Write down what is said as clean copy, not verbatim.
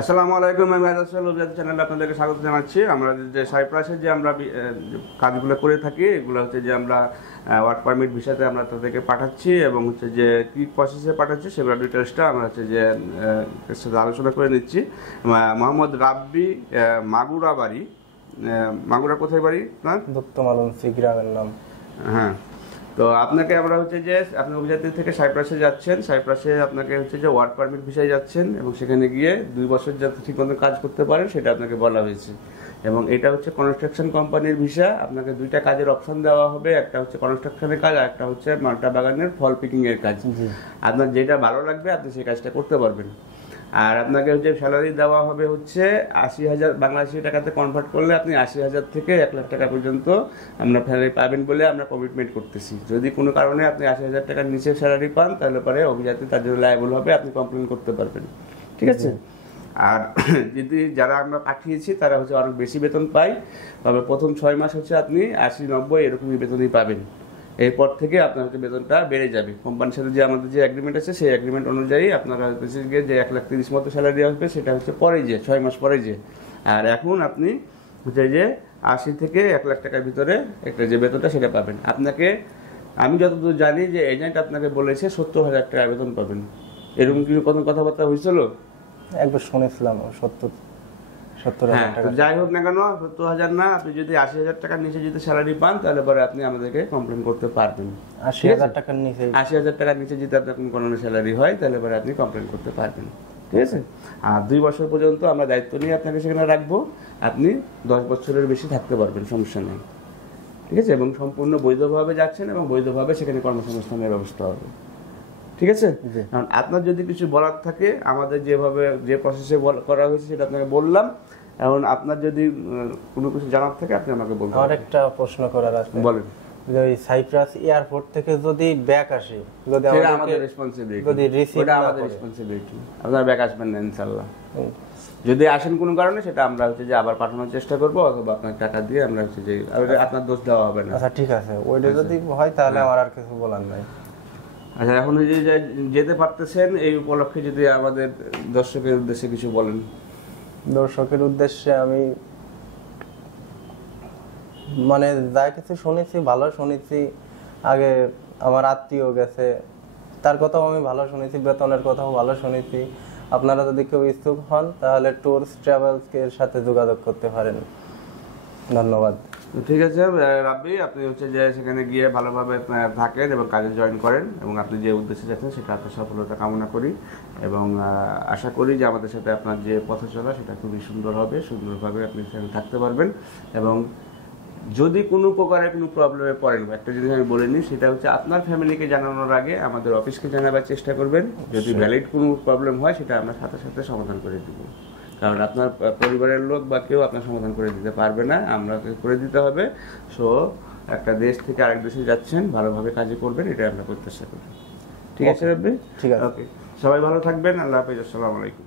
আসসালামু আলাইকুম, আমি চ্যানেলে আপনাদেরকে স্বাগত জানাচ্ছি। আমরা যে সাইপ্রাসে যে আমরা কাজগুলো করে থাকি, এগুলো হচ্ছে যে আমরা ওয়ার্ক পারমিট ভিসাতে আমরা তাদেরকে পাঠাচ্ছি এবং হচ্ছে যে কি প্রসেসে পাঠাচ্ছি সেগুলো ডিটেলসটা আমরা হচ্ছে যে সাথে আলোচনা করে নিচ্ছি। মোহাম্মদ রাব্বি, মাগুরা বাড়ি। মাগুরা কোথায় বাড়ি আপনার? দত্তমালঞ্চি গ্রামের নাম। হ্যাঁ, তো আপনাকে আমরা হচ্ছে যে আপনি অভিযাত্রী থেকে সাইপ্রাসে যাচ্ছেন, সাইপ্রাসে আপনাকে হচ্ছে যে ওয়ার্ক পারমিট ভিসায় যাচ্ছেন এবং সেখানে গিয়ে 2 বছর যাতে ঠিক মতো কাজ করতে পারেন সেটা আপনাকে বলা হয়েছে। এবং এটা হচ্ছে কনস্ট্রাকশন কোম্পানির ভিসা। আপনাকে 2টা কাজের অপশন দেওয়া হবে, একটা হচ্ছে কনস্ট্রাকশনের কাজ আর একটা হচ্ছে মাল্টা বাগানের ফল পিকিং এর কাজ। আপনার যেটা ভালো লাগবে আপনি সেই কাজটা করতে পারবেন। আর আপনাকে হচ্ছে স্যালারি দেওয়া হবে হচ্ছে 80,000 বাংলাদেশি টাকাতে কনভার্ট করলে আপনি 80,000 থেকে 1 লাখ টাকা পর্যন্ত আমরা স্যালারি পাবেন বলে আমরা কমিটমেন্ট করতেছি। যদি কোনো কারণে আপনি 80,000 টাকার নিচে স্যালারি পান তাহলে পরে অভিযাত্রী তার জন্য লায়াবল হবে, আপনি কমপ্লেন করতে পারবেন। ঠিক আছে? আর যদি যারা আমরা পাঠিয়েছি তারা হচ্ছে অনেক বেশি বেতন পায়, তবে প্রথম 6 মাস হচ্ছে আপনি 80-90 এরকমই বেতনই পাবেন। এরপর থেকে আপনার হচ্ছে বেতনটা বেড়ে যাবে। কোম্পানির সাথে যে আমাদের যে এগ্রিমেন্ট আছে সেই এগ্রিমেন্ট অনুযায়ী আপনারা যে 1,30,000 মতো স্যালারি আসবে সেটা হচ্ছে পরে যে 6 মাস পরে যে। আর এখন আপনি হচ্ছে যে 80 থেকে 1 লাখ টাকার ভিতরে একটা যে বেতনটা সেটা পাবেন। আপনাকে আমি যতদূর জানি যে এজেন্ট আপনাকে বলেছে 70,000 টাকা বেতন পাবেন। এরকম কি কোনো কথাবার্তা হয়েছিল? একবার শুনেছিলাম 70,000 টাকা। যাই হোক না কেন, 70,000 না, আপনি যদি 80,000 টাকার নিচে যদি স্যালারি পান তাহলে পরে আপনি আমাদেরকে কমপ্লেন করতে পারবেন। 80,000 টাকার নিচে 80,000 টাকার নিচে যদি আপনার কোনো স্যালারি হয় তাহলে পরে আপনি কমপ্লেন করতে পারবেন। ঠিক আছে? আর 2 বছর পর্যন্ত আমরা দায়িত্ব নিয়ে আপনাকে সেখানে রাখবো। আপনি 10 বছরের বেশি থাকতে পারবেন, সমস্যা নেই। ঠিক আছে? এবং সম্পূর্ণ বৈধভাবে যাচ্ছেন এবং বৈধভাবে সেখানে কর্মসংস্থানের ব্যবস্থা হবে। ঠিক আছে? কারণ আপনার যদি কিছু বলার থাকে, আমাদের যেভাবে যে প্রসেসে করা হয়েছে সেটা আপনাকে বললাম। এখন আপনার যদি কোনো কিছু জানার থাকে আপনি আমাকে বলুন। আর একটা প্রশ্ন করার আছে। বলেন। যে ওই সাইপ্রাস এয়ারপোর্ট থেকে যদি ব্যাক আসে, যদি আমাদের রেসপন্সিবিলিটি, যদি রিসিভ ওটা আমাদের রেসপন্সিবিলিটি। আপনারা ব্যাক আসবেন না ইনশাআল্লাহ। যদি আসেন কোনো কারণে সেটা আমরা হচ্ছে যে আবার পাঠানোর চেষ্টা করব, অথবা আপনার টাকা দিয়ে আমরা হচ্ছে যে আপনার দোষ দেওয়া হবে না। আচ্ছা ঠিক আছে, ওইটা যদি হয় তাহলে আমার আর কিছু বলার নাই। আচ্ছা, এখন যে যেতে পারতেছেন এই উপলক্ষে যদি আমাদের দর্শকের উদ্দেশ্যে কিছু বলেন। দর্শকের উদ্দেশ্যে আমি মানে যা কিছু শুনেছি ভালো শুনেছি। আগে আমার আত্মীয় গেছে, তার কথাও আমি ভালো শুনেছি, বেতনের কথাও ভালো শুনেছি। আপনারা যদি কেউ ইচ্ছুক হন তাহলে ট্যুরস ট্রাভেলস এর সাথে যোগাযোগ করতে পারেন। ধন্যবাদ। ঠিক আছে রাব্বি, আপনি হচ্ছে যে সেখানে গিয়ে ভালোভাবে থাকেন এবং কাজে জয়েন করেন এবং আপনি যে উদ্দেশ্যে যাচ্ছেন সেটা আপনার সফলতা কামনা করি এবং আশা করি যে আমাদের সাথে আপনার যে পথ চলা সেটা খুবই সুন্দর হবে, সুন্দরভাবে আপনি সেখানে থাকতে পারবেন। এবং যদি কোনো প্রকারের কোনো প্রবলেমে পড়েন, একটা জিনিস আমি বলে নিই, সেটা হচ্ছে আপনার ফ্যামিলিকে জানানোর আগে আমাদের অফিসকে জানাবার চেষ্টা করবেন। যদি ভ্যালিড কোনো প্রবলেম হয় সেটা আমরা সাথে সাথে সমাধান করে দিব, কারণ আপনার পরিবারের লোক বা কেউ আপনার সমাধান করে দিতে পারবে না, আমরা করে দিতে হবে। সো একটা দেশ থেকে আরেক দেশে যাচ্ছেন, ভালোভাবে কাজে করবেন, এটা আমরা প্রত্যাশা করি। ঠিক আছে রাব্বি? ঠিক আছে। ওকে, সবাই ভালো থাকবেন। আল্লাহ হাফেজ। আসসালামু আলাইকুম।